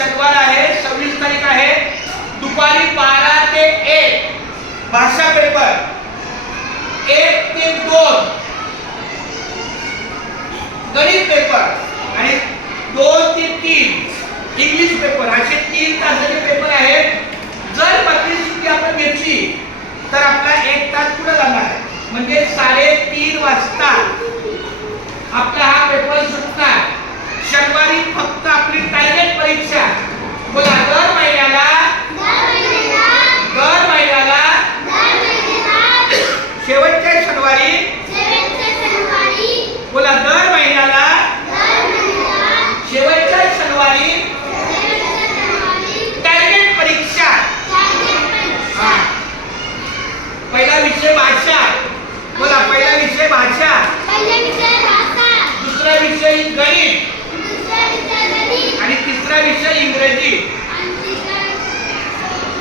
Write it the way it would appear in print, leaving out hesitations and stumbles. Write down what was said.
शनिवार आहे, 26 तारीख आहे, दुपारी 12 ते 1 भाषा पेपर, 1 ते 2 गणित पेपर आणि 2 ते 3 इंग्लिश पेपर, असे 3 तासाचे पेपर आहेत. जर मधली सुट्टी आपण घेतली तर आपला 1 तास पुढे जाणार आहे, म्हणजे 3:30 वाजता आपला हा पेपर सुटणार. शनिवारी फक्त